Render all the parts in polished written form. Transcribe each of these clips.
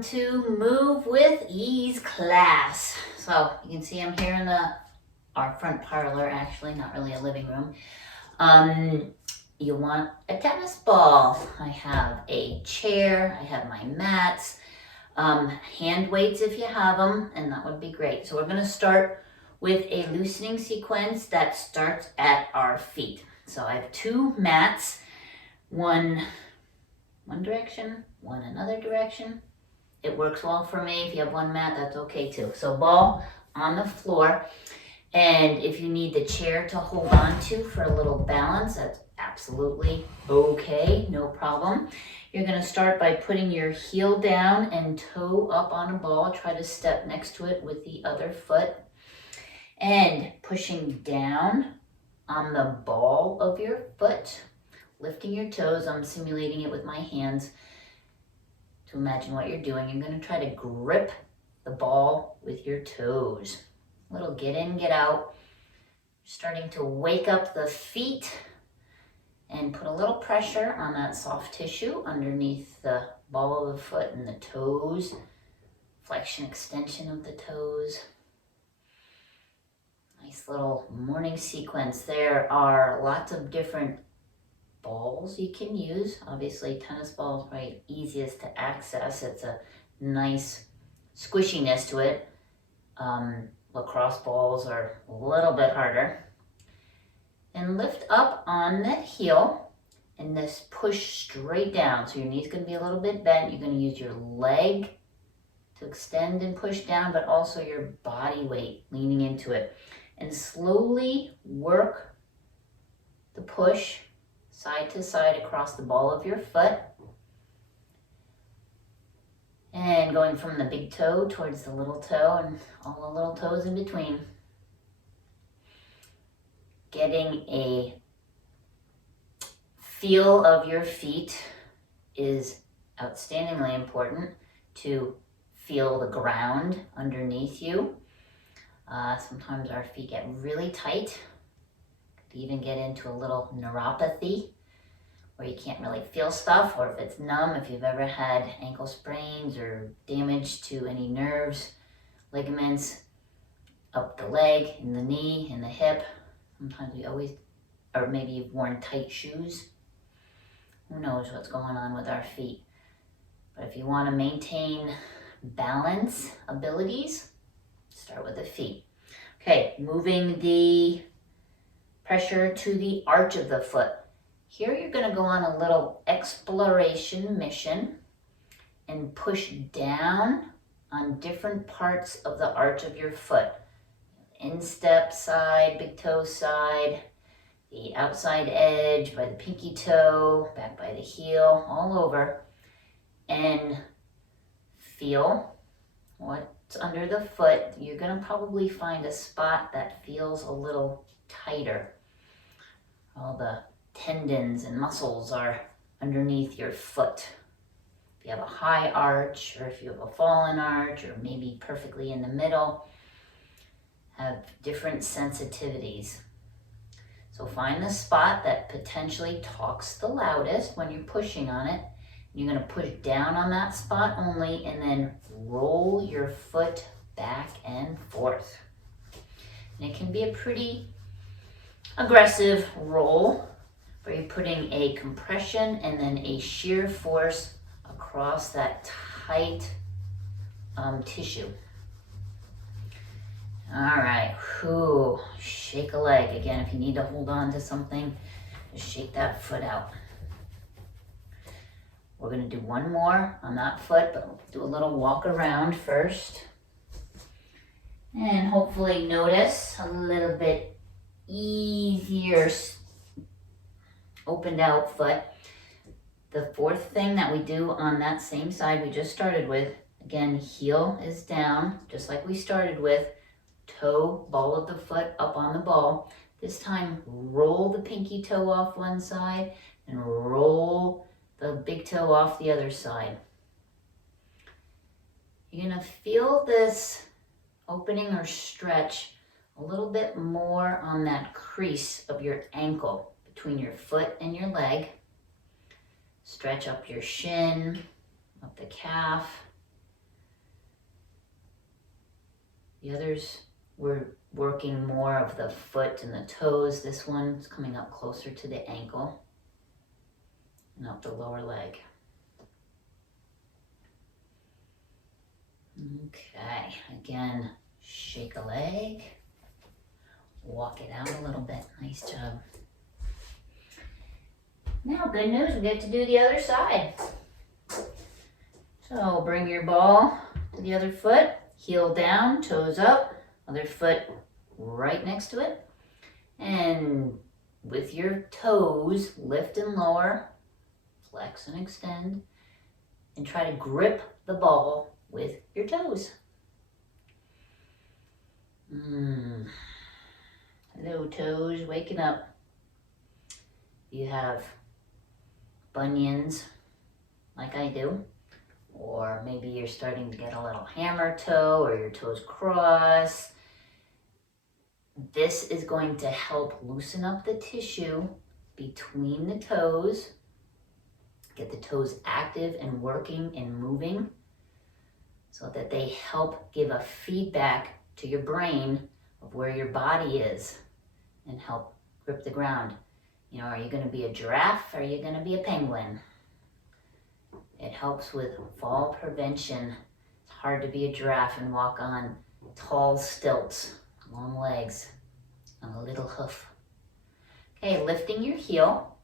welcome to Move with Ease class. So you can see I'm here in our front parlor, actually, not really a living room. You want a tennis ball. I have a chair, I have my mats, hand weights if you have them, and that would be great. So we're gonna start with a loosening sequence that starts at our feet. So I have two mats, one direction, one another direction. It works well for me. If you have one mat, that's okay too. So ball on the floor, and if you need the chair to hold on to for a little balance, that's absolutely okay, no problem. You're gonna start by putting your heel down and toe up on a ball. Try to step next to it with the other foot and pushing down on the ball of your foot, lifting your toes. I'm simulating it with my hands to imagine what you're doing. You're going to try to grip the ball with your toes. A little get in, get out. Starting to wake up the feet and put a little pressure on that soft tissue underneath the ball of the foot and the toes. Flexion, extension of the toes. Nice little morning sequence. There are lots of different balls you can use. Obviously, tennis ball is probably easiest to access. It's a nice squishiness to it. Lacrosse balls are a little bit harder. And lift up on the heel and just push straight down. So your knee's going to be a little bit bent. You're going to use your leg to extend and push down, but also your body weight leaning into it. And slowly work the push side to side across the ball of your foot. And going from the big toe towards the little toe and all the little toes in between. Getting a feel of your feet is outstandingly important to feel the ground underneath you. Sometimes our feet get really tight. Could even get into a little neuropathy where you can't really feel stuff, or if it's numb, if you've ever had ankle sprains or damage to any nerves, ligaments up the leg, in the knee, in the hip. Sometimes or maybe you've worn tight shoes. Who knows what's going on with our feet. But if you want to maintain balance abilities, start with the feet. Okay, moving the pressure to the arch of the foot. Here you're going to go on a little exploration mission and push down on different parts of the arch of your foot. Instep side, big toe side, the outside edge by the pinky toe, back by the heel, all over. And feel what's under the foot. You're going to probably find a spot that feels a little tighter. All the tendons and muscles are underneath your foot. If you have a high arch, or if you have a fallen arch, or maybe perfectly in the middle, have different sensitivities. So find the spot that potentially talks the loudest when you're pushing on it. You're going to push down on that spot only, and then roll your foot back and forth. And it can be a pretty aggressive roll where you're putting a compression and then a shear force across that tight tissue. All right, shake a leg. Again, if you need to hold on to something, just shake that foot out. We're gonna do one more on that foot, but we'll do a little walk around first. And hopefully notice a little bit easier opened out foot. The fourth thing that we do on that same side we just started with, again, heel is down, just like we started with, toe, ball of the foot up on the ball. This time, roll the pinky toe off one side and roll the big toe off the other side. You're gonna feel this opening or stretch a little bit more on that crease of your ankle between your foot and your leg. Stretch up your shin, up the calf, The others were working more of the foot and the toes. This one's coming up closer to the ankle and up the lower leg. Okay, again, shake a leg, walk it out a little bit. Nice job. Now, good news, we get to do the other side. So bring your ball to the other foot, heel down, toes up, other foot right next to it. And with your toes, lift and lower, flex and extend, and try to grip the ball with your toes. Hello, toes, waking up. You have bunions, like I do, or maybe you're starting to get a little hammer toe or your toes cross. This is going to help loosen up the tissue between the toes, get the toes active and working and moving so that they help give a feedback to your brain of where your body is and help grip the ground. You know, are you going to be a giraffe or are you going to be a penguin? It helps with fall prevention. It's hard to be a giraffe and walk on tall stilts, long legs, on a little hoof. Okay, lifting your heel,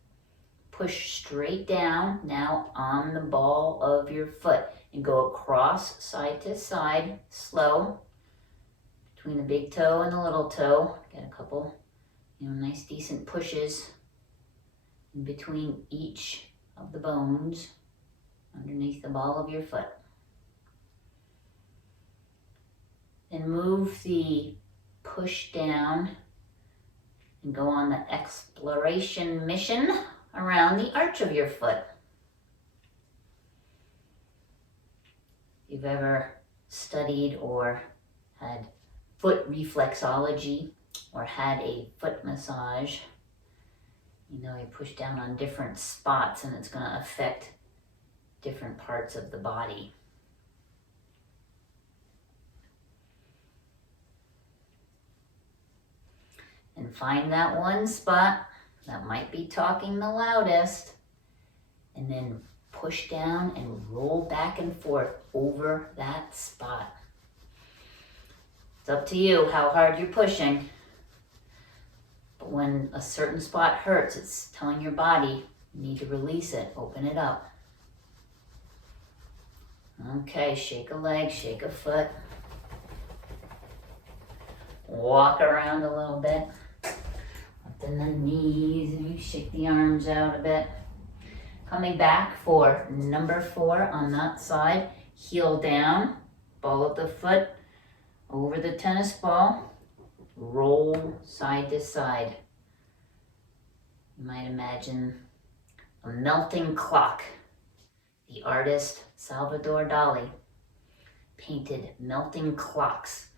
push straight down now on the ball of your foot and go across side to side, slow, between the big toe and the little toe. Get a couple, nice decent pushes in between each of the bones underneath the ball of your foot. Then move the push down and go on the exploration mission around the arch of your foot. If you've ever studied or had foot reflexology or had a foot massage, you push down on different spots and it's going to affect different parts of the body. And find that one spot that might be talking the loudest, and then push down and roll back and forth over that spot. It's up to you how hard you're pushing. But when a certain spot hurts, it's telling your body you need to release it, open it up. Okay, shake a leg, shake a foot. Walk around a little bit. Lifting the knees, and you shake the arms out a bit. Coming back for number 4 on that side. Heel down, ball of the foot over the tennis ball. Roll side to side. You might imagine a melting clock. The artist Salvador Dali painted melting clocks.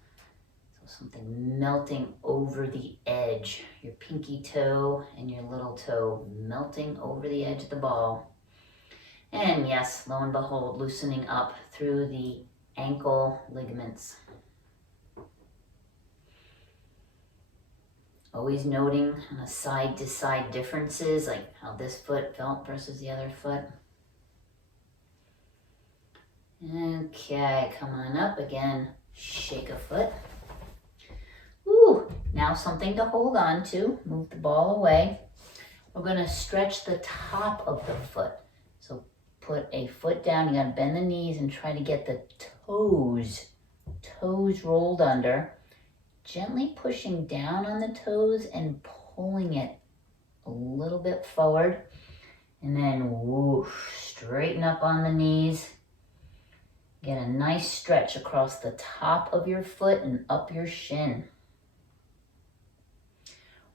So something melting over the edge. Your pinky toe and your little toe melting over the edge of the ball. And yes, lo and behold, loosening up through the ankle ligaments. Always noting side to side differences, like how this foot felt versus the other foot. Okay, come on up again. Shake a foot. Ooh, now something to hold on to. Move the ball away. We're going to stretch the top of the foot. So put a foot down. You got to bend the knees and try to get the toes rolled under. Gently pushing down on the toes and pulling it a little bit forward. And then whoosh, straighten up on the knees. Get a nice stretch across the top of your foot and up your shin.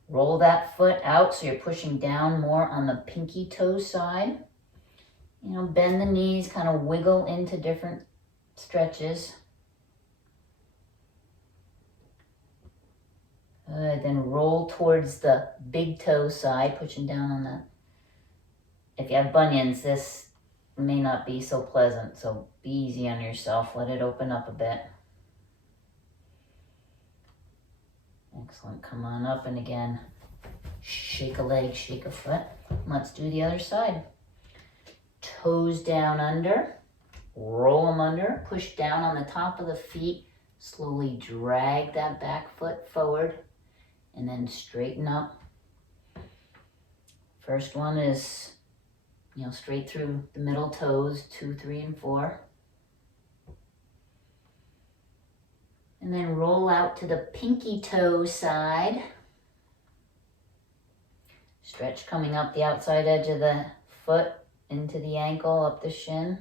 Roll that foot out so you're pushing down more on the pinky toe side. Bend the knees, kind of wiggle into different stretches. Good, then roll towards the big toe side, pushing down on that. If you have bunions, this may not be so pleasant, so be easy on yourself. Let it open up a bit. Excellent. Come on up, and again, shake a leg, shake a foot. Let's do the other side. Toes down under, roll them under, push down on the top of the feet, slowly drag that back foot forward, and then straighten up. First one is, straight through the middle toes, 2, 3, and 4. And then roll out to the pinky toe side. Stretch coming up the outside edge of the foot into the ankle, up the shin.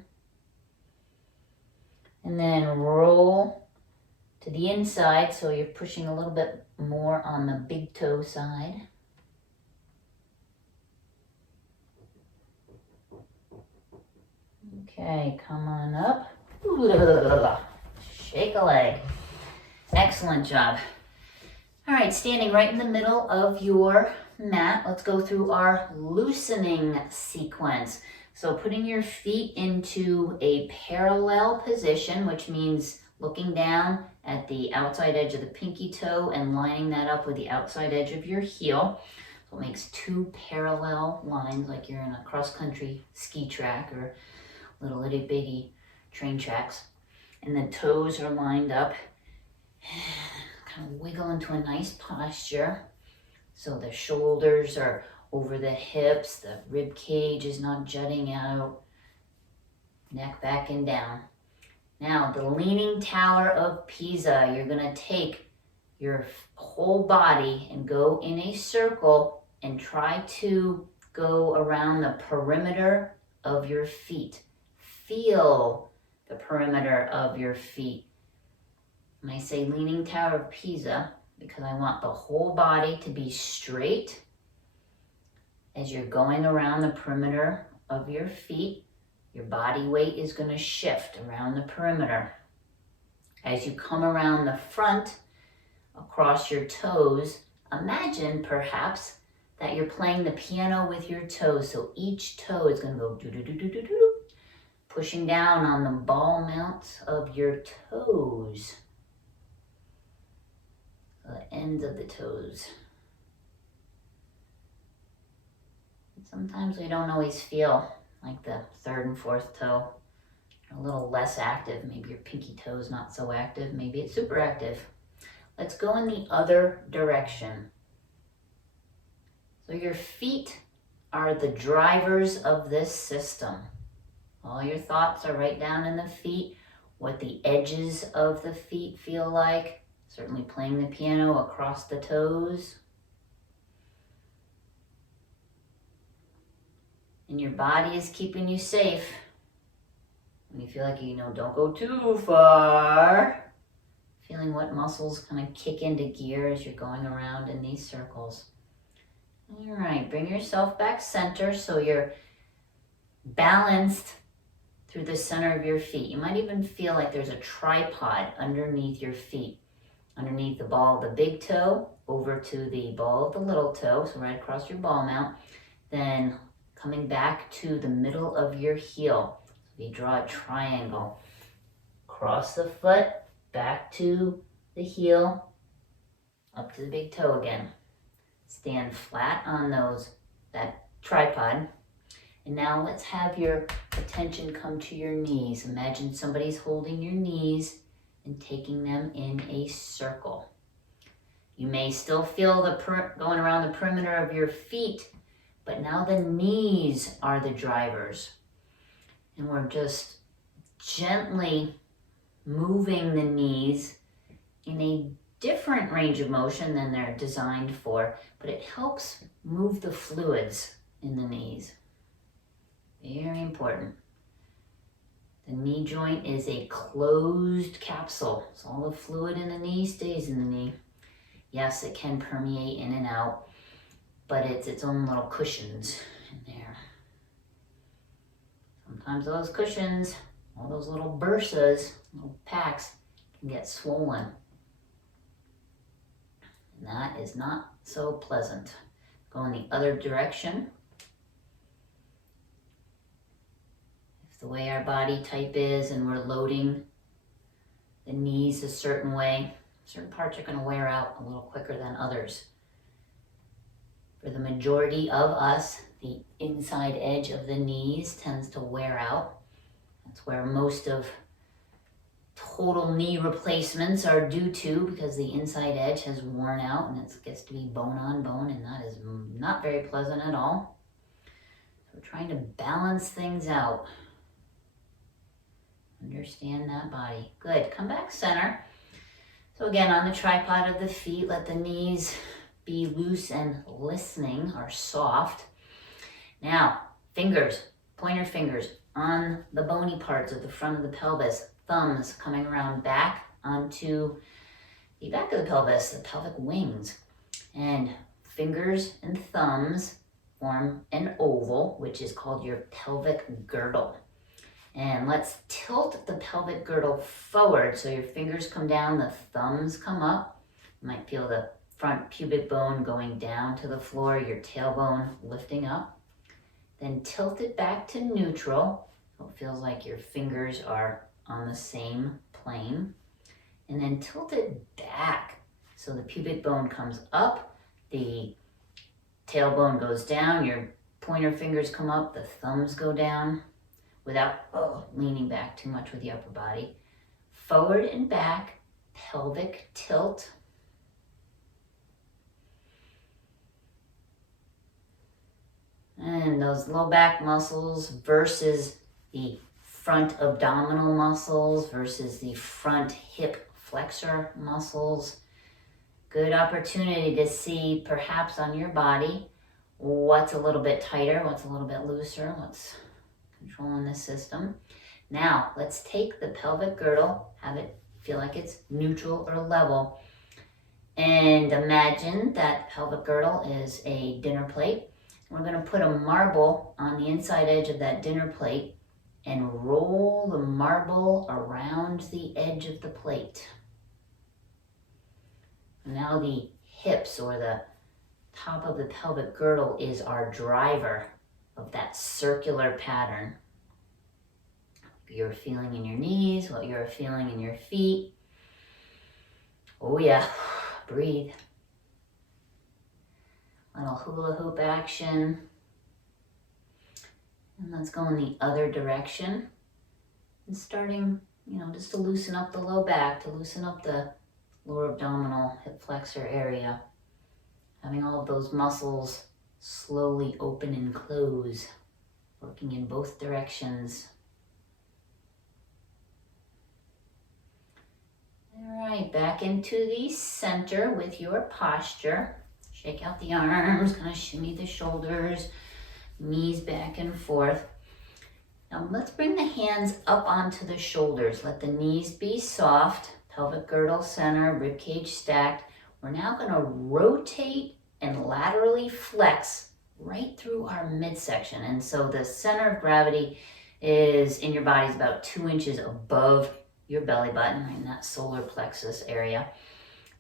And then roll to the inside, so you're pushing a little bit more on the big toe side. Okay, come on up. Shake a leg. Excellent job. All right, standing right in the middle of your mat, let's go through our loosening sequence. So putting your feet into a parallel position, which means looking down at the outside edge of the pinky toe and lining that up with the outside edge of your heel. So it makes 2 parallel lines, like you're in a cross-country ski track or little itty bitty train tracks. And the toes are lined up. Kind of wiggle into a nice posture. So the shoulders are over the hips, the rib cage is not jutting out, neck back and down. Now, the Leaning Tower of Pisa, you're gonna take your whole body and go in a circle and try to go around the perimeter of your feet. Feel the perimeter of your feet. And I say Leaning Tower of Pisa because I want the whole body to be straight as you're going around the perimeter of your feet. Your body weight is going to shift around the perimeter. As you come around the front, across your toes, imagine perhaps that you're playing the piano with your toes. So each toe is going to go do-do-do-do-do-do, pushing down on the ball mounts of your toes. The ends of the toes. Sometimes we don't always feel like the 3rd and 4th toe are a little less active. Maybe your pinky toe is not so active. Maybe it's super active. Let's go in the other direction. So your feet are the drivers of this system. All your thoughts are right down in the feet, what the edges of the feet feel like. Certainly playing the piano across the toes. And your body is keeping you safe. When you feel like, don't go too far. Feeling what muscles kind of kick into gear as you're going around in these circles. All right, bring yourself back center so you're balanced through the center of your feet. You might even feel like there's a tripod underneath your feet. Underneath the ball of the big toe, over to the ball of the little toe, so right across your ball mount. Then coming back to the middle of your heel. So you draw a triangle. Cross the foot, back to the heel, up to the big toe again. Stand flat on that tripod. And now let's have your attention come to your knees. Imagine somebody's holding your knees and taking them in a circle. You may still feel going around the perimeter of your feet, but now the knees are the drivers. And we're just gently moving the knees in a different range of motion than they're designed for, but it helps move the fluids in the knees. Very important. The knee joint is a closed capsule, so all the fluid in the knee stays in the knee. Yes, it can permeate in and out, but it's its own little cushions in there. Sometimes those cushions, all those little bursas, little packs, can get swollen. And that is not so pleasant. Go in the other direction. The way our body type is and we're loading the knees a certain way, Certain parts are going to wear out a little quicker than others. For the majority of us, the inside edge of the knees tends to wear out. That's where most of total knee replacements are due to, because the inside edge has worn out and it gets to be bone on bone, and that is not very pleasant at all. So we're trying to balance things out. Understand that body. Good. Come back center. So again, on the tripod of the feet, let the knees be loose and listening or soft. Now, fingers, pointer fingers on the bony parts of the front of the pelvis, thumbs coming around back onto the back of the pelvis, the pelvic wings. And fingers and thumbs form an oval, which is called your pelvic girdle. And let's tilt the pelvic girdle forward. So your fingers come down, the thumbs come up. You might feel the front pubic bone going down to the floor, your tailbone lifting up. Then tilt it back to neutral. So it feels like your fingers are on the same plane. And then tilt it back. So the pubic bone comes up, the tailbone goes down, your pointer fingers come up, the thumbs go down without leaning back too much with the upper body. Forward and back, pelvic tilt. And those low back muscles versus the front abdominal muscles versus the front hip flexor muscles. Good opportunity to see perhaps on your body what's a little bit tighter, what's a little bit looser, what's controlling the system. Now, let's take the pelvic girdle, have it feel like it's neutral or level, and imagine that pelvic girdle is a dinner plate. We're going to put a marble on the inside edge of that dinner plate and roll the marble around the edge of the plate. Now the hips or the top of the pelvic girdle is our driver of that circular pattern. What you're feeling in your knees, what you're feeling in your feet. Oh yeah, breathe. Little hula hoop action. And let's go in the other direction. And starting, just to loosen up the low back, to loosen up the lower abdominal hip flexor area. Having all of those muscles slowly open and close, working in both directions. All right, back into the center with your posture. Shake out the arms, kind of shimmy the shoulders, knees back and forth. Now let's bring the hands up onto the shoulders. Let the knees be soft, pelvic girdle center, rib cage stacked. We're now going to rotate and laterally flex right through our midsection. And so the center of gravity is in your body is about 2 inches above your belly button, right in that solar plexus area.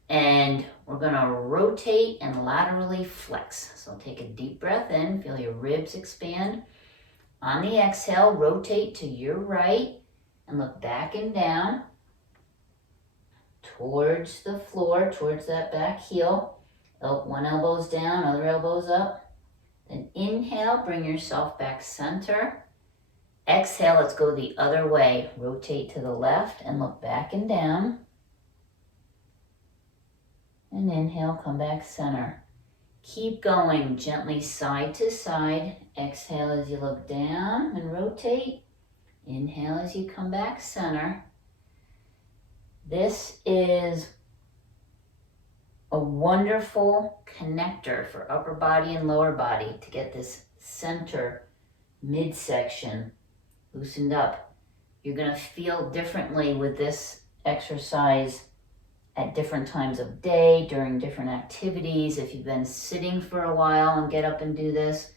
And we're going to rotate and laterally flex. So take a deep breath in, feel your ribs expand. On the exhale, rotate to your right and look back and down towards the floor, towards that back heel. One elbow's down, other elbow's up. Then inhale, bring yourself back center. Exhale, let's go the other way. Rotate to the left and look back and down. And inhale, come back center. Keep going gently side to side. Exhale as you look down and rotate. Inhale as you come back center. This is a wonderful connector for upper body and lower body to get this center midsection loosened up. You're going to feel differently with this exercise at different times of day, during different activities. If you've been sitting for a while and get up and do this,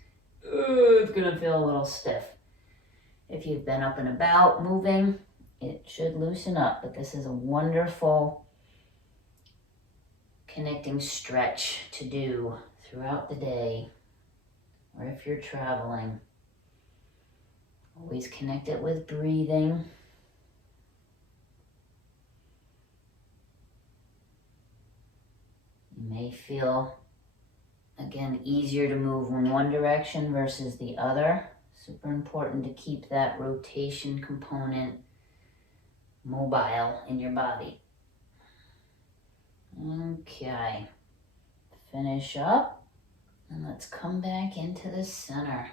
it's going to feel a little stiff. If you've been up and about moving, it should loosen up. But this is a wonderful connecting stretch to do throughout the day, or if you're traveling. Always connect it with breathing. May feel, again, easier to move in one direction versus the other. Super important to keep that rotation component mobile in your body. Okay, finish up, and let's come back into the center.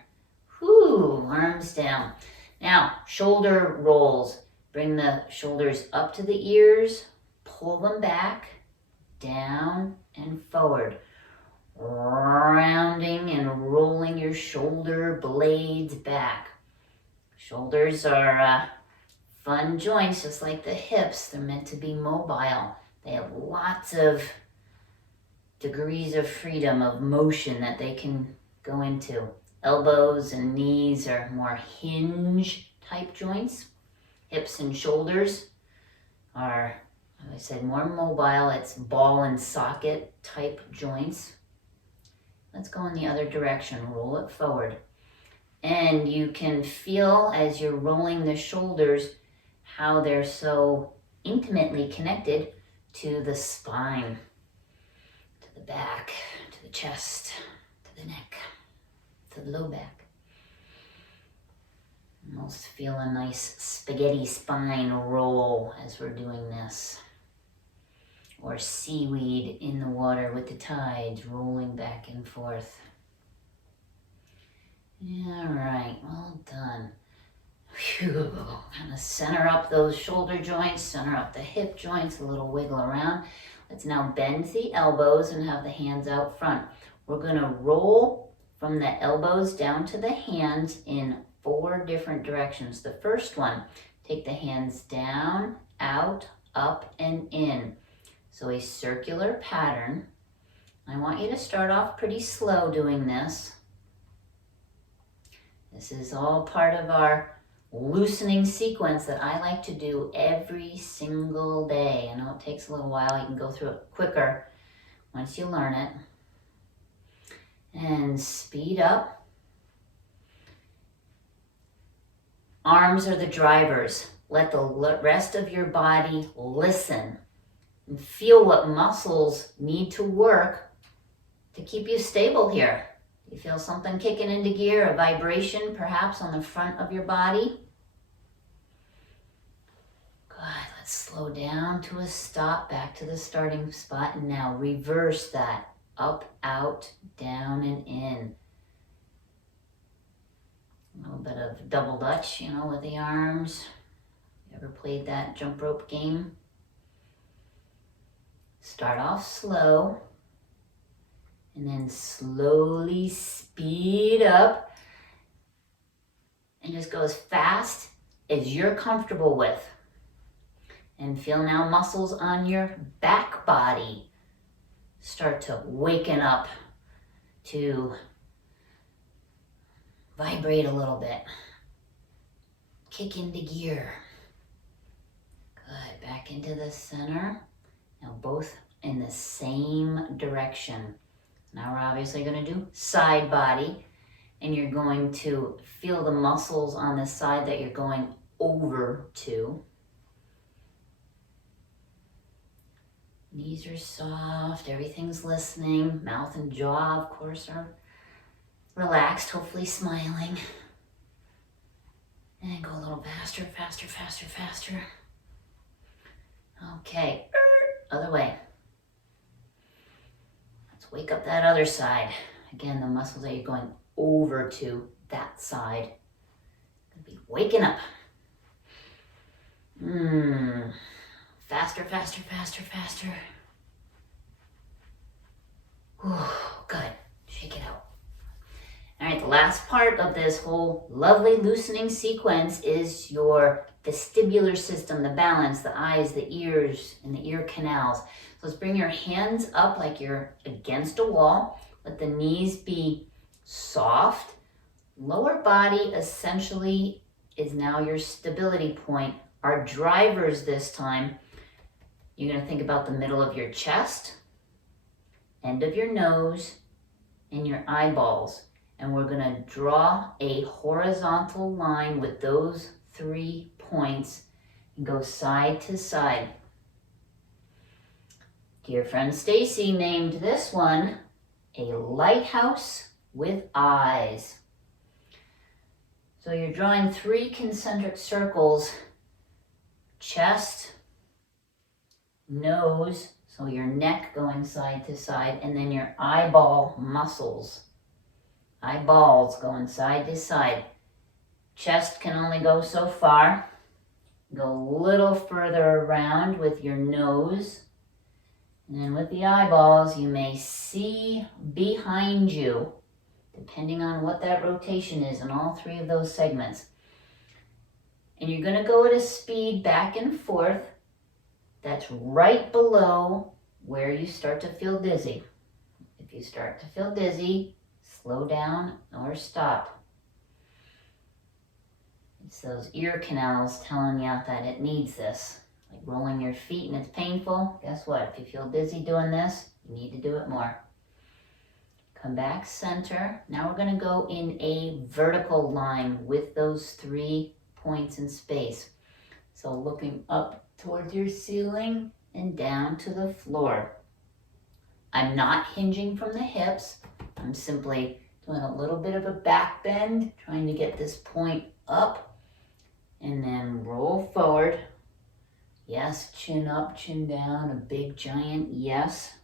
Whew, arms down. Now, shoulder rolls. Bring the shoulders up to the ears, pull them back, down and forward. Rounding and rolling your shoulder blades back. Shoulders are fun joints, just like the hips. They're meant to be mobile. They have lots of degrees of freedom of motion that they can go into. Elbows and knees are more hinge type joints. Hips and shoulders are, as I said, more mobile. It's ball and socket type joints. Let's go in the other direction. Roll it forward. And you can feel as you're rolling the shoulders how they're so intimately connected to the spine, to the back, to the chest, to the neck, to the low back. Almost feel a nice spaghetti spine roll as we're doing this. Or seaweed in the water with the tides rolling back and forth. All right, well done. Phew. Kind of center up those shoulder joints, center up the hip joints, a little wiggle around. Let's now bend the elbows and have the hands out front. We're going to roll from the elbows down to the hands in 4 different directions. The first one, take the hands down, out, up, and in. So a circular pattern. I want you to start off pretty slow doing this. This is all part of our loosening sequence that I like to do every single day. I know it takes a little while. You can go through it quicker once you learn it. And speed up. Arms are the drivers. Let the rest of your body listen and feel what muscles need to work to keep you stable here. You feel something kicking into gear, a vibration perhaps on the front of your body? Good, let's slow down to a stop, back to the starting spot, and now reverse that. Up, out, down, and in. A little bit of double dutch, with the arms. You ever played that jump rope game? Start off slow, and then slowly speed up, and just go as fast as you're comfortable with. And feel now muscles on your back body start to waken up, to vibrate a little bit, kick into gear. Good, back into the center. Now both in the same direction. Now we're obviously going to do side body, and you're going to feel the muscles on the side that you're going over to. Knees are soft, everything's listening. Mouth and jaw, of course, are relaxed, hopefully smiling. And go a little faster, faster, faster, faster. Okay, other way. Let's wake up that other side. Again, the muscles that you're going over to, that side. Gonna be waking up. Faster, faster, faster, faster. Whew, good. Shake it out. All right, the last part of this whole lovely loosening sequence is your vestibular system, the balance, the eyes, the ears, and the ear canals. So let's bring your hands up like you're against a wall. Let the knees be soft. Lower body essentially is now your stability point. Our drivers this time, you're going to think about the middle of your chest, end of your nose, and your eyeballs. And we're going to draw a horizontal line with those 3 points and go side to side. Dear friend Stacy named this one a lighthouse with eyes. So you're drawing 3 concentric circles: chest, nose, so your neck going side to side, and then your eyeball muscles. Eyeballs going side to side. Chest can only go so far. Go a little further around with your nose. And then with the eyeballs, you may see behind you, depending on what that rotation is in all 3 of those segments. And you're going to go at a speed back and forth that's right below where you start to feel dizzy. If you start to feel dizzy, slow down or stop. It's those ear canals telling you that it needs this. Like rolling your feet and it's painful. Guess what? If you feel dizzy doing this, you need to do it more. Come back center. Now we're going to go in a vertical line with those 3 points in space. So looking up towards your ceiling and down to the floor. I'm not hinging from the hips. I'm simply doing a little bit of a back bend, trying to get this point up, and then roll forward. Yes, chin up, chin down, a big giant yes.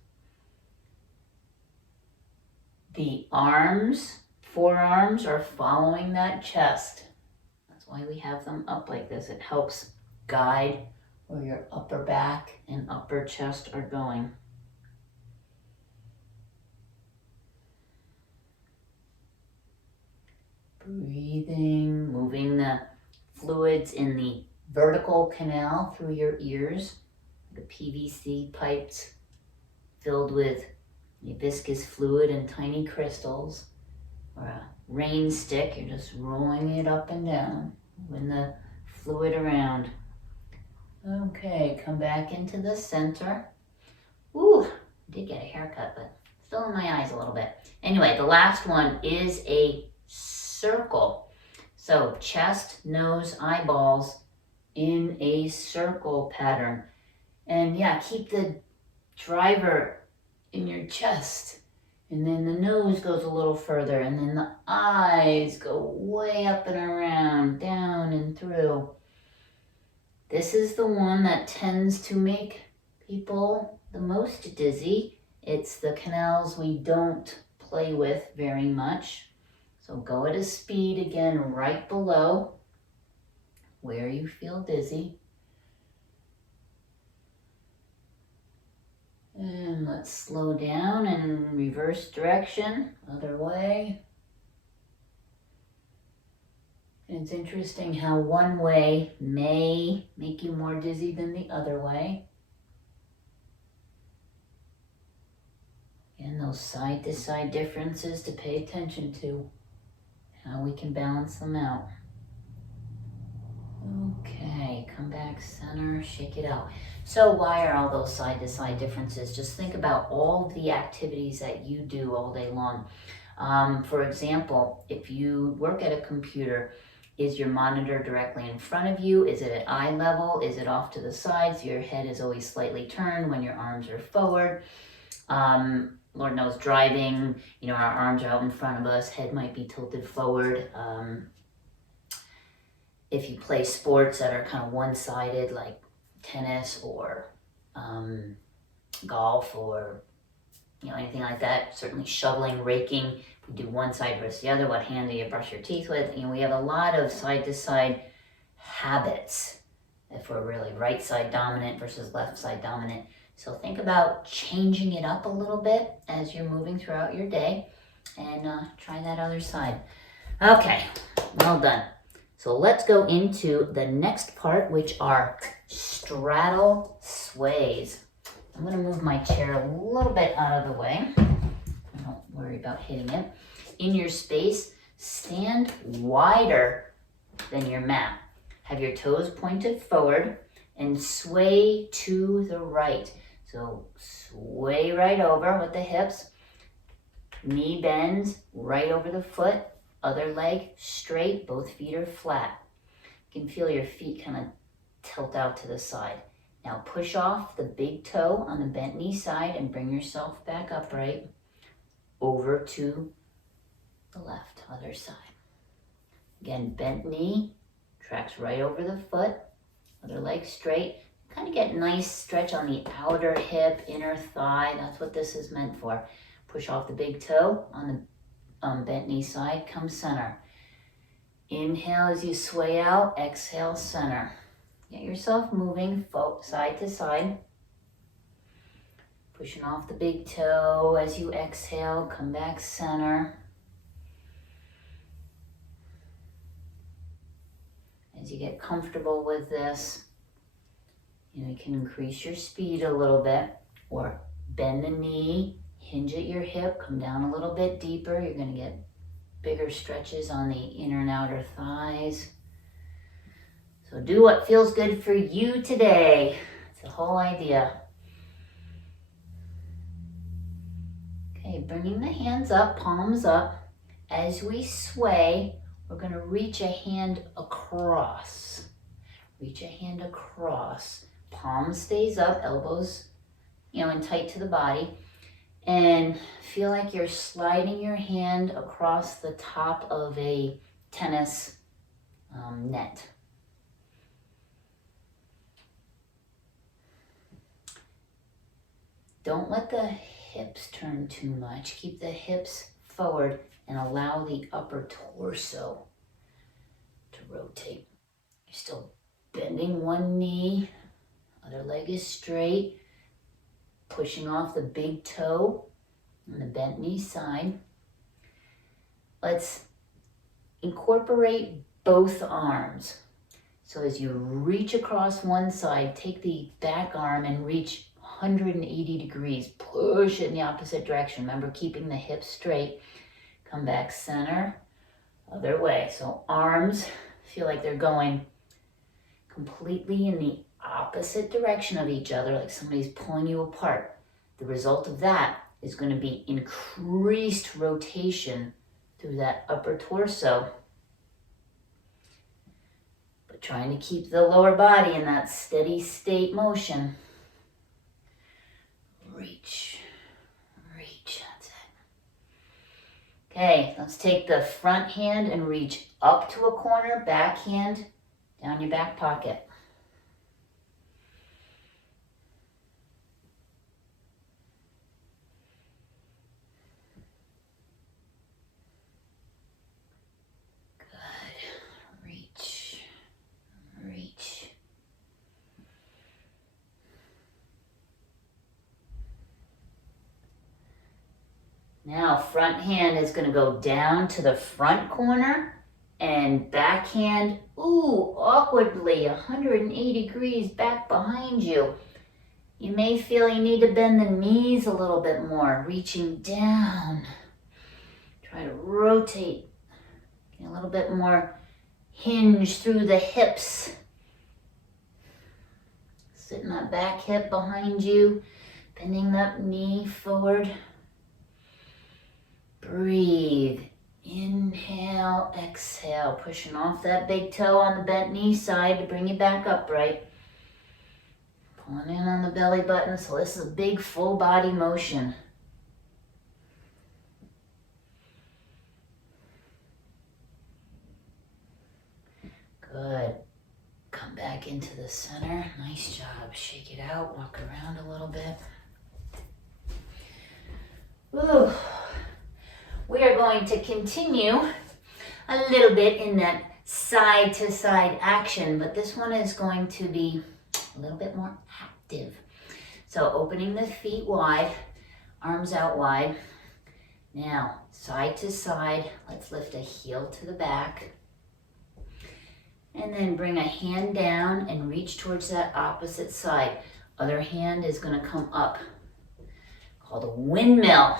The arms, forearms are following that chest. That's why we have them up like this. It helps guide where your upper back and upper chest are going. Breathing, moving the fluids in the vertical canal through your ears. The PVC pipes filled with a viscous fluid and tiny crystals. Or a rain stick, you're just rolling it up and down, moving the fluid around. Okay, come back into the center. Ooh, I did get a haircut, but still in my eyes a little bit. Anyway, the last one is a circle. So chest, nose, eyeballs in a circle pattern. And yeah, keep the driver in your chest. And then the nose goes a little further. And then the eyes go way up and around, down and through. This is the one that tends to make people the most dizzy. It's the canals we don't play with very much. So go at a speed again right below where you feel dizzy. And let's slow down and reverse direction, other way. And it's interesting how one way may make you more dizzy than the other way. And those side to side differences to pay attention to, how we can balance them out. Okay, come back center, shake it out. So why are all those side to side differences? Just think about all the activities that you do all day long. For example, if you work at a computer, is your monitor directly in front of you? Is it at eye level? Is it off to the sides? Your head is always slightly turned when your arms are forward. Lord knows driving, our arms are out in front of us, head might be tilted forward. If you play sports that are kind of one-sided, like tennis or golf or anything like that, certainly shoveling, raking, if we do one side versus the other, what hand do you brush your teeth with? We have a lot of side-to-side habits if we're really right side dominant versus left side dominant. So think about changing it up a little bit as you're moving throughout your day, and try that other side. Okay, well done. So let's go into the next part, which are straddle sways. I'm going to move my chair a little bit out of the way. Don't worry about hitting it. In your space, stand wider than your mat. Have your toes pointed forward and sway to the right. So sway right over with the hips. Knee bends right over the foot. Other leg straight, both feet are flat. You can feel your feet kind of tilt out to the side. Now push off the big toe on the bent knee side and bring yourself back upright over to the left, other side. Again, bent knee, tracks right over the foot, other leg straight. Kind of get nice stretch on the outer hip, inner thigh. That's what this is meant for. Push off the big toe on the bent knee side, come center. Inhale as you sway out, exhale, center. Get yourself moving side to side. Pushing off the big toe as you exhale, come back center. As you get comfortable with this, you can increase your speed a little bit or bend the knee, hinge at your hip, come down a little bit deeper. You're going to get bigger stretches on the inner and outer thighs. So do what feels good for you today. It's the whole idea. Okay, bringing the hands up, palms up. As we sway, we're going to reach a hand across. Reach a hand across. Palm stays up, elbows, and tight to the body. And feel like you're sliding your hand across the top of a tennis net. Don't let the hips turn too much. Keep the hips forward and allow the upper torso to rotate. You're still bending one knee, other leg is straight, pushing off the big toe on the bent knee side. Let's incorporate both arms. So as you reach across one side, take the back arm and reach 180 degrees. Push it in the opposite direction. Remember, keeping the hips straight. Come back center, other way. So arms feel like they're going completely in the opposite direction of each other, like somebody's pulling you apart. The result of that is going to be increased rotation through that upper torso. But trying to keep the lower body in that steady state motion. Reach, reach, that's it. Okay, let's take the front hand and reach up to a corner, back hand down your back pocket. Good, reach, reach. Now, front hand is going to go down to the front corner and back hand, awkwardly 180 degrees back behind you. You may feel you need to bend the knees a little bit more, reaching down. Try to rotate, get a little bit more hinge through the hips. Sitting that back hip behind you, bending that knee forward. Breathe. Inhale, exhale, pushing off that big toe on the bent knee side to bring you back upright. Pulling in on the belly button, so this is a big full body motion. Good. Come back into the center. Nice job. Shake it out, walk around a little bit. Ooh. We are going to continue a little bit in that side to side action, but this one is going to be a little bit more active. So opening the feet wide, arms out wide. Now, side to side, let's lift a heel to the back. And then bring a hand down and reach towards that opposite side. Other hand is going to come up, called a windmill.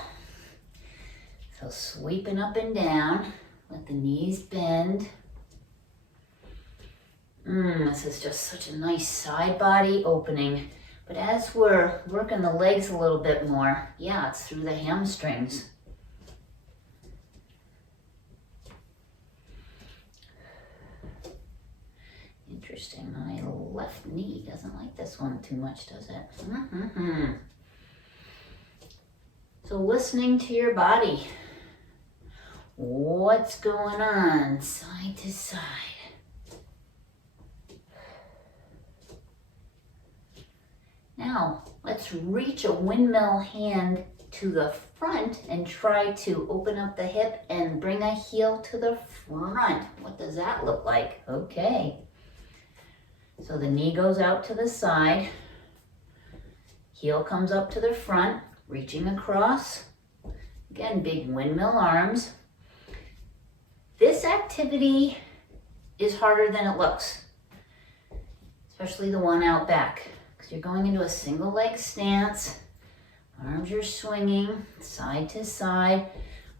So sweeping up and down, let the knees bend. This is just such a nice side body opening. But as we're working the legs a little bit more, it's through the hamstrings. Interesting. I left knee doesn't like this one too much, does it? So listening to your body. What's going on side to side? Now, let's reach a windmill hand to the front and try to open up the hip and bring a heel to the front. What does that look like? Okay. So the knee goes out to the side. Heel comes up to the front, reaching across. Again, big windmill arms. This activity is harder than it looks, especially the one out back. You're going into a single leg stance. Arms are swinging side to side,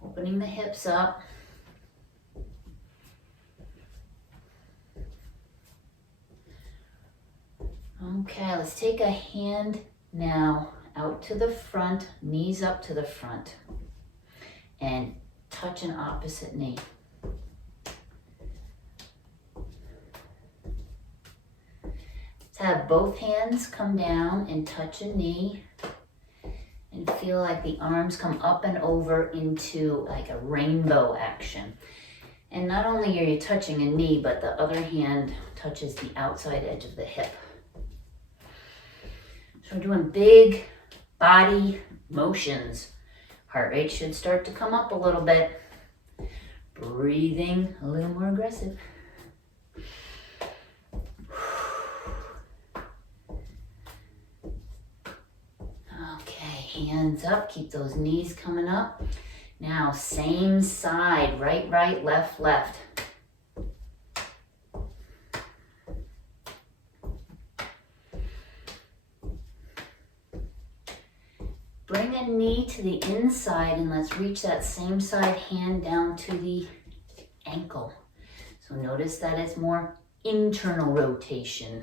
opening the hips up. Okay, let's take a hand now out to the front, knees up to the front, and touch an opposite knee. Have both hands come down and touch a knee and feel like the arms come up and over into like a rainbow action. And not only are you touching a knee, but the other hand touches the outside edge of the hip. So we're doing big body motions. Heart rate should start to come up a little bit. Breathing a little more aggressive. Hands up, keep those knees coming up. Now, same side, right, right, left, left. Bring a knee to the inside and let's reach that same side hand down to the ankle. So notice that it's more internal rotation.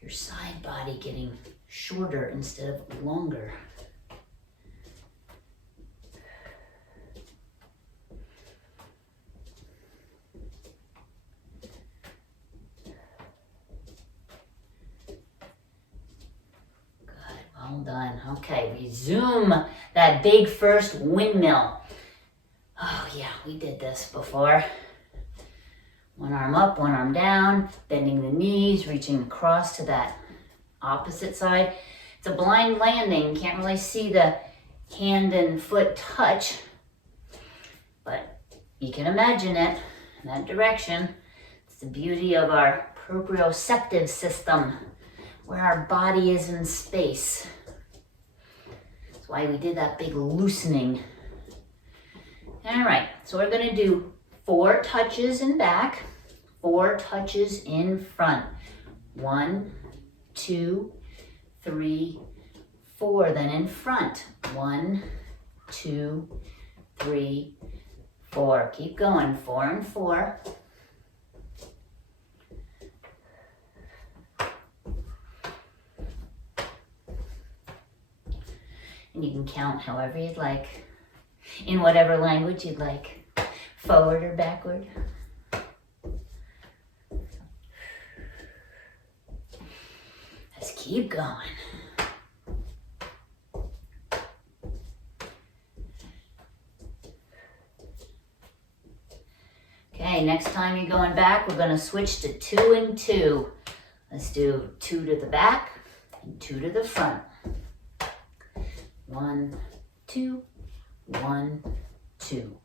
Your side body getting shorter instead of longer. Good, well done. Okay, resume that big first windmill. Oh yeah, we did this before. One arm up, one arm down, bending the knees, reaching across to that opposite side. It's a blind landing. You can't really see the hand and foot touch, but you can imagine it in that direction. It's the beauty of our proprioceptive system, where our body is in space. That's why we did that big loosening. All right, so we're gonna do 4 touches in back, 4 touches in front. 1, 2, 3, 4. Then in front. 1, 2, 3, 4. Keep going. 4 and 4. And you can count however you'd like, in whatever language you'd like. Forward or backward. Let's keep going. Okay, next time you're going back, we're going to switch to 2 and 2. Let's do 2 to the back and 2 to the front. 1, 2, 1, 2.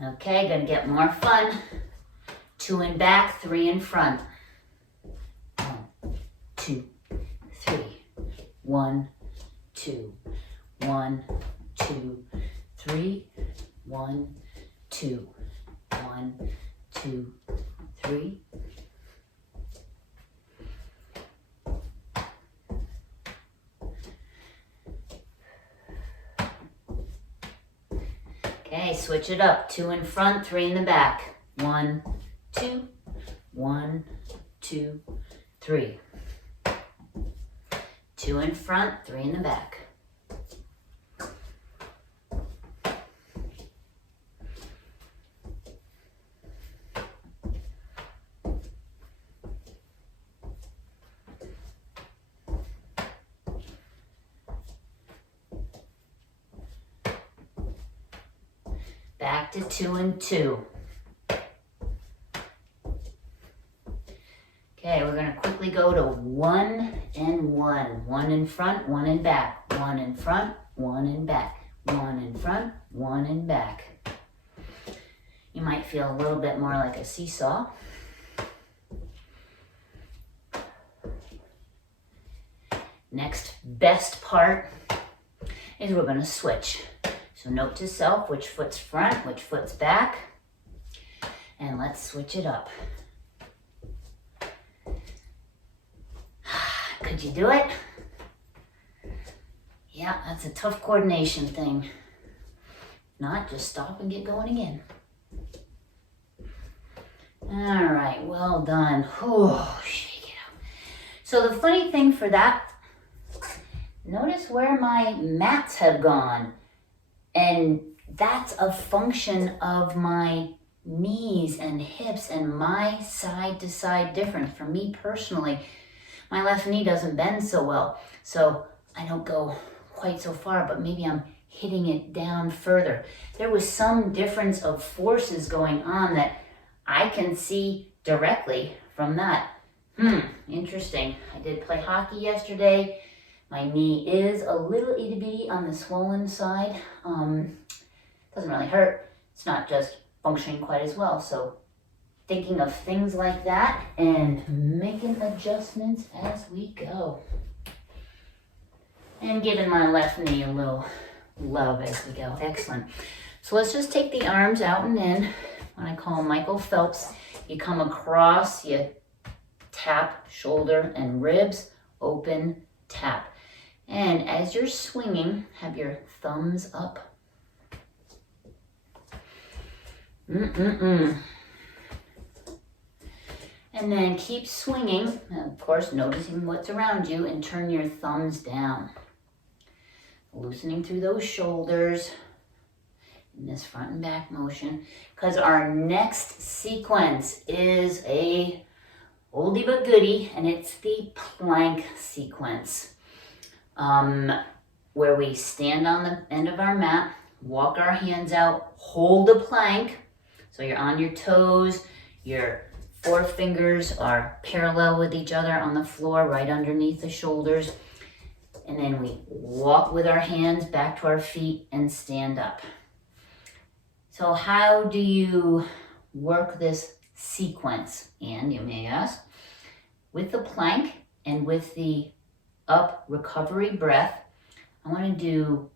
Okay, gonna get more fun. 2 in back, 3 in front. 1, 2, 3. 1, 2. 1, 2, 3. 1, 2. 1, 2, 3. switch it up. 2 in front, 3 in the back. 1, 2, 1, 2, 3. 2 in front, 3 in the back. Back to 2 and 2. Okay, we're going to quickly go to 1 and 1. 1 in front, 1 in back. 1 in front, 1 in back. 1 in front, 1 in back. You might feel a little bit more like a seesaw. Next best part is we're going to switch. So note to self, which foot's front, which foot's back. And let's switch it up. Could you do it? Yeah, that's a tough coordination thing. If not, just stop and get going again. All right, well done. Oh, shake it out. So the funny thing for that, notice where my mats have gone. And that's a function of my knees and hips and my side to side difference. For me personally, my left knee doesn't bend so well, so I don't go quite so far, but maybe I'm hitting it down further. There was some difference of forces going on that I can see directly from that. Interesting. I did play hockey yesterday. My knee is a little itty bitty on the swollen side. Doesn't really hurt. It's not just functioning quite as well. So thinking of things like that and making adjustments as we go. And giving my left knee a little love as we go. Excellent. So let's just take the arms out and in. When I call Michael Phelps, you come across, you tap shoulder and ribs, open, tap. And as you're swinging, have your thumbs up. And then keep swinging, and of course noticing what's around you, and turn your thumbs down. Loosening through those shoulders in this front and back motion, because our next sequence is a oldie but goodie, and it's the plank sequence. Where we stand on the end of our mat, walk our hands out, hold the plank, so you're on your toes, your forefingers are parallel with each other on the floor, right underneath the shoulders, and then we walk with our hands back to our feet and stand up. So how do you work this sequence? And you may ask, with the plank and with the up recovery breath, I want to do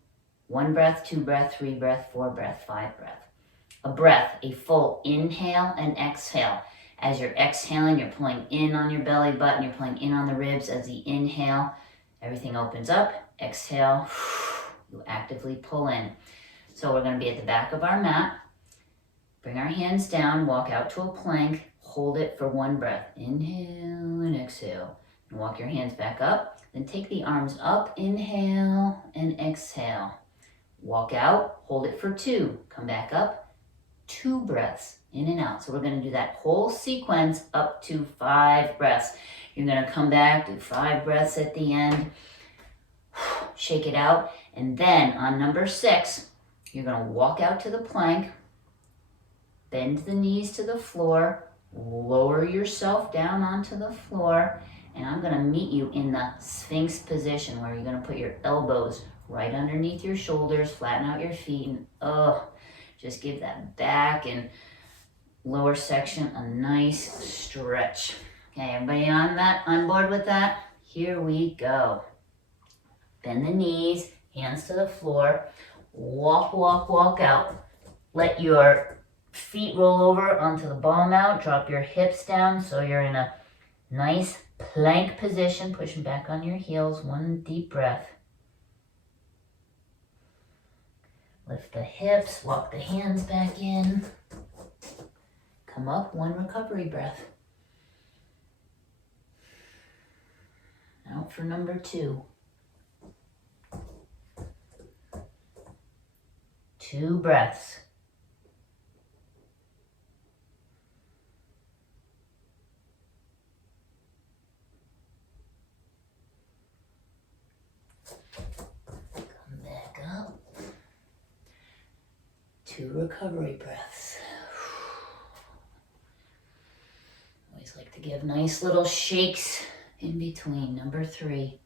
1 breath, 2 breath, 3 breath, 4 breath, 5 breath. A breath, a full inhale and exhale. As you're exhaling, you're pulling in on your belly button, you're pulling in on the ribs. As the inhale, everything opens up. Exhale, you actively pull in. So we're going to be at the back of our mat. Bring our hands down, walk out to a plank, hold it for 1 breath. Inhale and exhale. And walk your hands back up. Then take the arms up, inhale and exhale. Walk out, hold it for 2. Come back up, 2 breaths, in and out. So we're going to do that whole sequence up to 5 breaths. You're going to come back, do 5 breaths at the end. Shake it out. And then on number 6, you're going to walk out to the plank, bend the knees to the floor, lower yourself down onto the floor, and I'm going to meet you in the Sphinx position where you're going to put your elbows right underneath your shoulders, flatten out your feet, and just give that back and lower section a nice stretch. Okay, everybody on board with that? Here we go. Bend the knees, hands to the floor, walk, walk, walk out. Let your feet roll over onto the ball mount, drop your hips down so you're in a nice plank position, pushing back on your heels. 1 deep breath. Lift the hips, walk the hands back in. Come up, one recovery breath. Out for number 2. 2 breaths. Come back up. 2 recovery breaths. Always like to give nice little shakes in between. Number 3.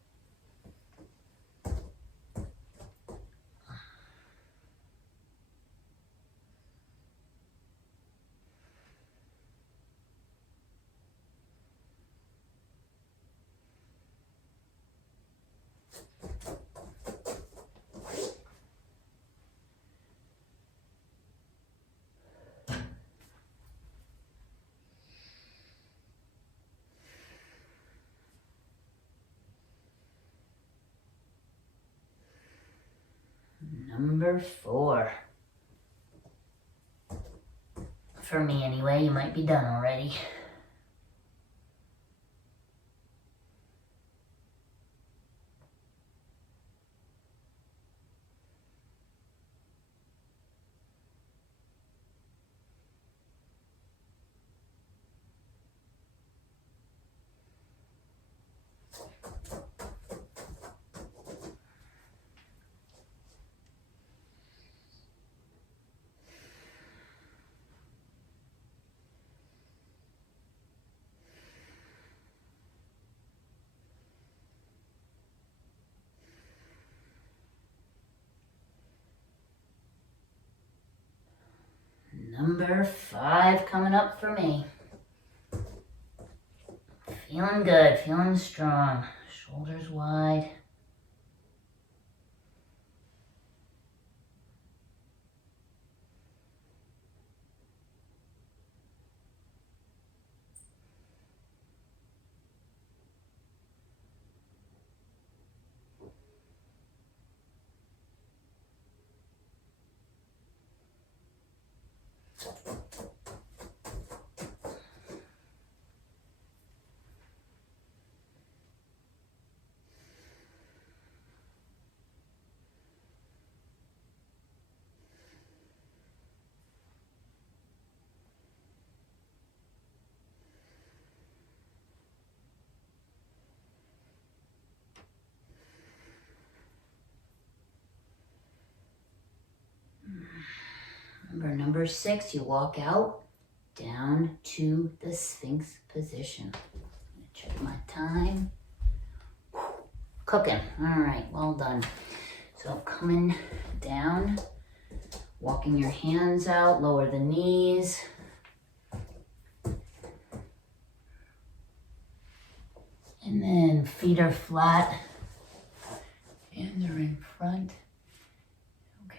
Number 4. For me anyway, you might be done already. Number 5 coming up for me. Feeling good, feeling strong. Shoulders wide. Remember, number 6, you walk out down to the Sphinx position. Check my time. Cooking. All right, well done. So coming down, walking your hands out, lower the knees. And then feet are flat. Hands are in front.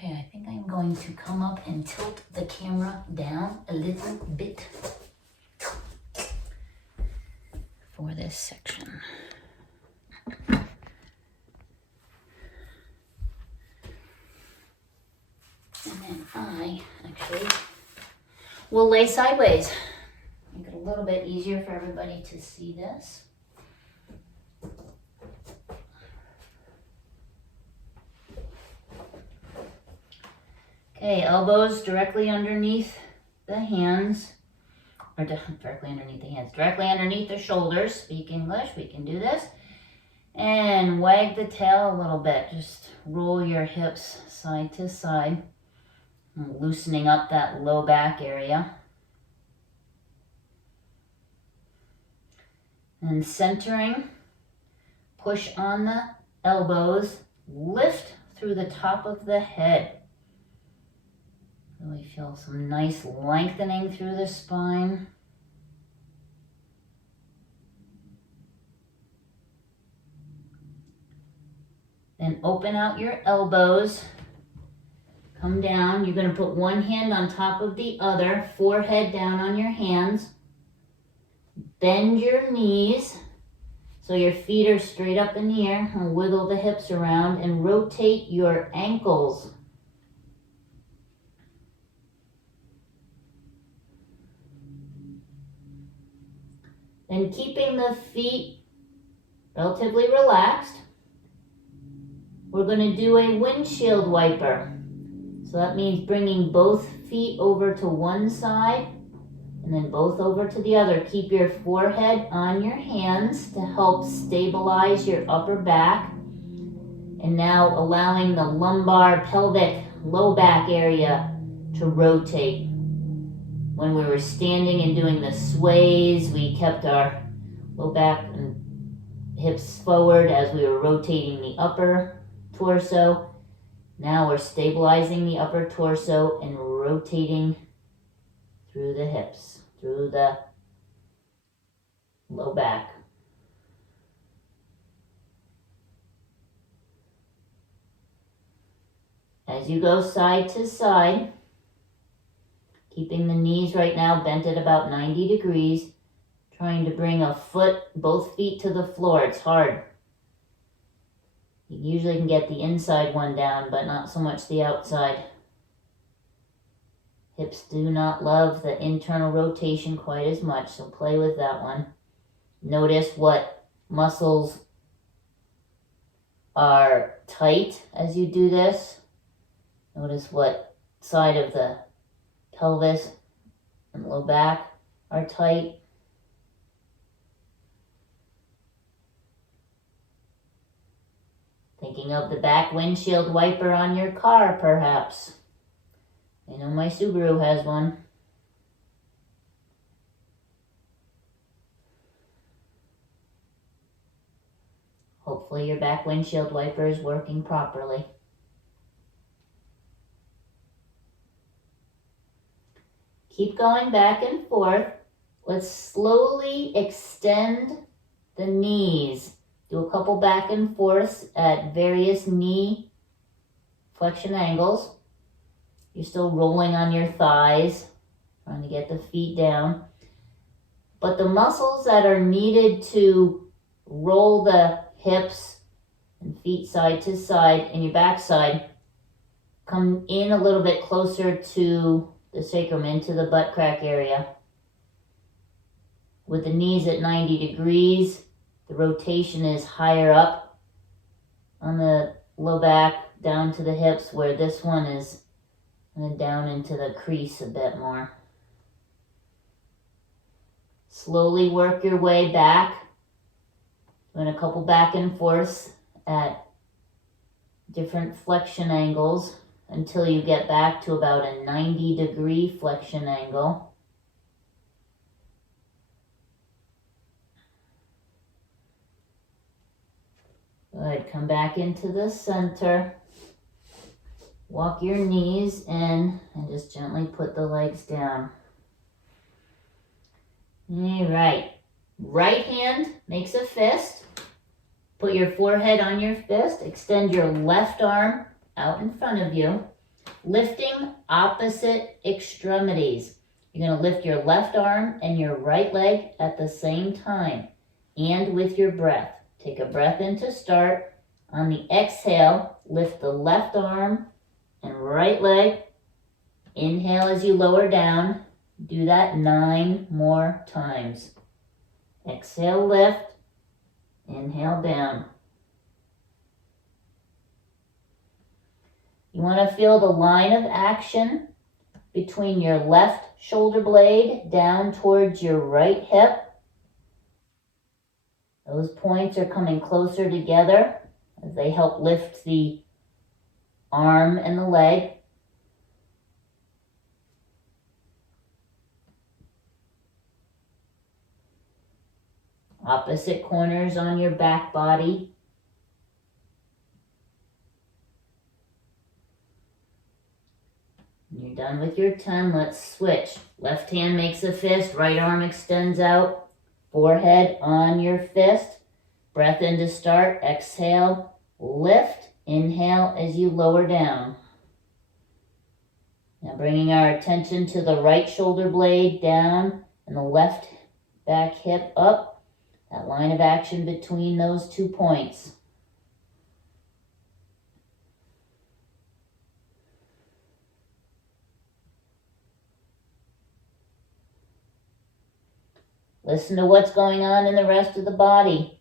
Okay, I think I'm going to come up and tilt the camera down a little bit for this section. And then I actually will lay sideways. Make it a little bit easier for everybody to see this. Okay, elbows directly underneath the hands, or directly underneath the hands, directly underneath the shoulders. Speak English, we can do this. And wag the tail a little bit. Just roll your hips side to side, loosening up that low back area. And centering, push on the elbows, lift through the top of the head. Really feel some nice lengthening through the spine. Then open out your elbows. Come down. You're going to put one hand on top of the other, forehead down on your hands. Bend your knees so your feet are straight up in the air. And wiggle the hips around and rotate your ankles. And keeping the feet relatively relaxed, we're going to do a windshield wiper. So that means bringing both feet over to one side and then both over to the other. Keep your forehead on your hands to help stabilize your upper back. And now allowing the lumbar, pelvic, low back area to rotate. When we were standing and doing the sways, we kept our low back and hips forward as we were rotating the upper torso. Now we're stabilizing the upper torso and rotating through the hips, through the low back. As you go side to side, keeping the knees right now bent at about 90 degrees, trying to bring a foot, both feet to the floor. It's hard. You usually can get the inside one down, but not so much the outside. Hips do not love the internal rotation quite as much, so play with that one. Notice what muscles are tight as you do this. Notice what side of the pelvis and low back are tight. Thinking of the back windshield wiper on your car, perhaps. I know my Subaru has one. Hopefully your back windshield wiper is working properly. Keep going back and forth. Let's slowly extend the knees. Do a couple back and forths at various knee flexion angles. You're still rolling on your thighs, trying to get the feet down. But the muscles that are needed to roll the hips and feet side to side in your backside come in a little bit closer to the sacrum, into the butt crack area. With the knees at 90 degrees, the rotation is higher up on the low back, down to the hips, where this one is kind of down into the crease a bit more. Slowly work your way back, doing a couple back and forths at different flexion angles until you get back to about a 90-degree flexion angle. Good, come back into the center. Walk your knees in and just gently put the legs down. All right. Right hand makes a fist. Put your forehead on your fist. Extend your left arm out in front of you. Lifting opposite extremities. You're going to lift your left arm and your right leg at the same time and with your breath. Take a breath in to start. On the exhale, lift the left arm and right leg. Inhale as you lower down. Do that 9 more times. Exhale, lift. Inhale, down. You want to feel the line of action between your left shoulder blade down towards your right hip. Those points are coming closer together as they help lift the arm and the leg. Opposite corners on your back body. When you're done with your 10, let's switch. Left hand makes a fist, right arm extends out. Forehead on your fist. Breath in to start. Exhale, lift. Inhale as you lower down. Now bringing our attention to the right shoulder blade down and the left back hip up. That line of action between those 2 points. Listen to what's going on in the rest of the body.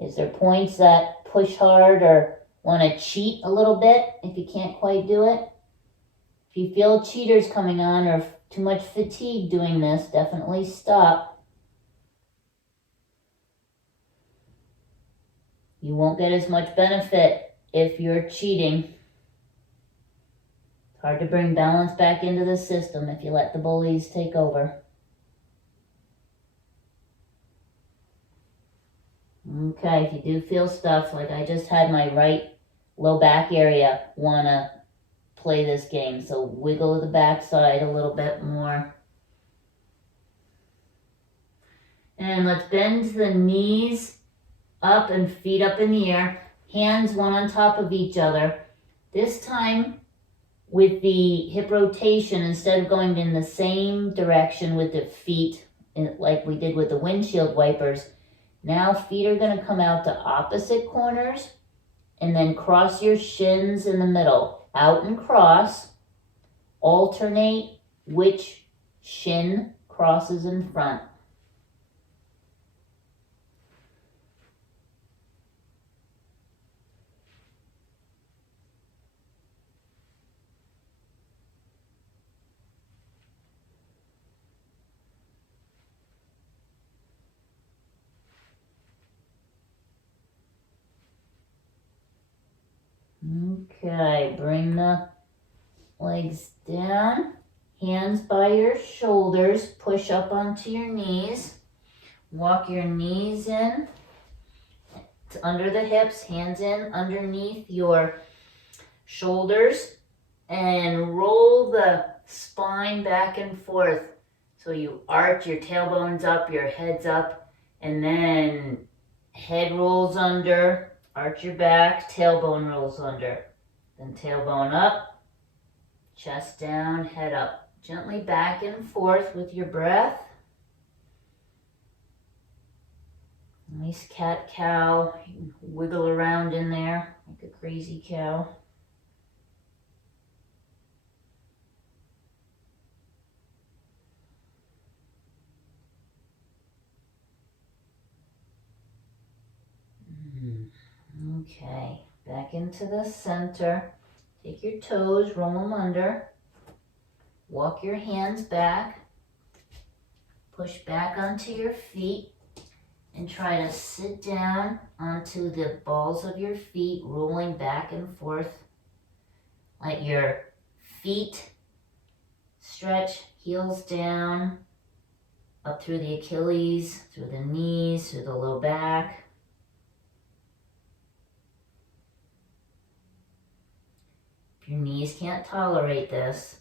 Is there points that push hard or want to cheat a little bit if you can't quite do it? If you feel cheaters coming on or too much fatigue doing this, definitely stop. You won't get as much benefit if you're cheating. It's hard to bring balance back into the system if you let the bullies take over. Okay, if you do feel stuff, like I just had my right low back area want to play this game, so wiggle the backside a little bit more. And let's bend the knees up and feet up in the air, hands one on top of each other. This time with the hip rotation, instead of going in the same direction with the feet like we did with the windshield wipers, now feet are going to come out to opposite corners and then cross your shins in the middle. Out and cross. Alternate which shin crosses in front. Okay, bring the legs down, hands by your shoulders, push up onto your knees, walk your knees in, under the hips, hands in underneath your shoulders, and roll the spine back and forth. So you arch, your tailbone's up, your head's up, and then head rolls under, arch your back, tailbone rolls under. Then tailbone up, chest down, head up. Gently back and forth with your breath. Nice cat-cow. You can wiggle around in there like a crazy cow. Okay, back into the center. Take your toes, roll them under. Walk your hands back. Push back onto your feet and try to sit down onto the balls of your feet, rolling back and forth. Let your feet stretch, heels down, up through the Achilles, through the knees, through the low back. If your knees can't tolerate this,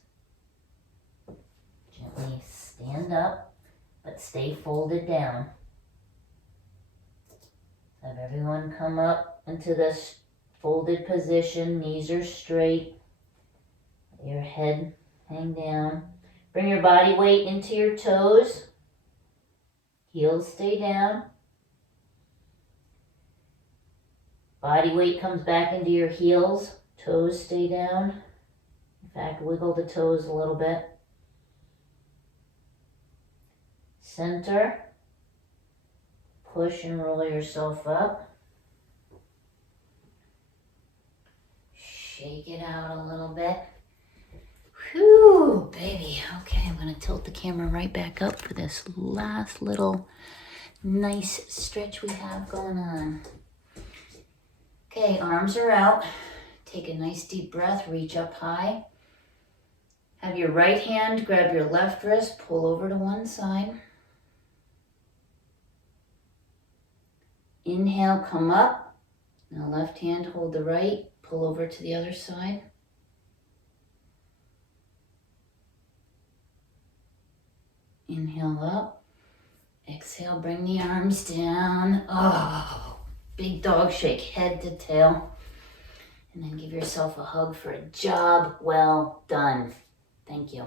gently stand up, but stay folded down. Have everyone come up into this folded position, knees are straight, your head hang down. Bring your body weight into your toes, heels stay down. Body weight comes back into your heels, toes stay down. In fact, wiggle the toes a little bit. Center. Push and roll yourself up. Shake it out a little bit. Whew, baby. Okay, I'm going to tilt the camera right back up for this last little nice stretch we have going on. Okay, arms are out. Take a nice deep breath, reach up high. Have your right hand grab your left wrist, pull over to one side. Inhale, come up. Now left hand, hold the right, pull over to the other side. Inhale up. Exhale, bring the arms down. Oh, big dog shake, head to tail. And then give yourself a hug for a job well done. Thank you.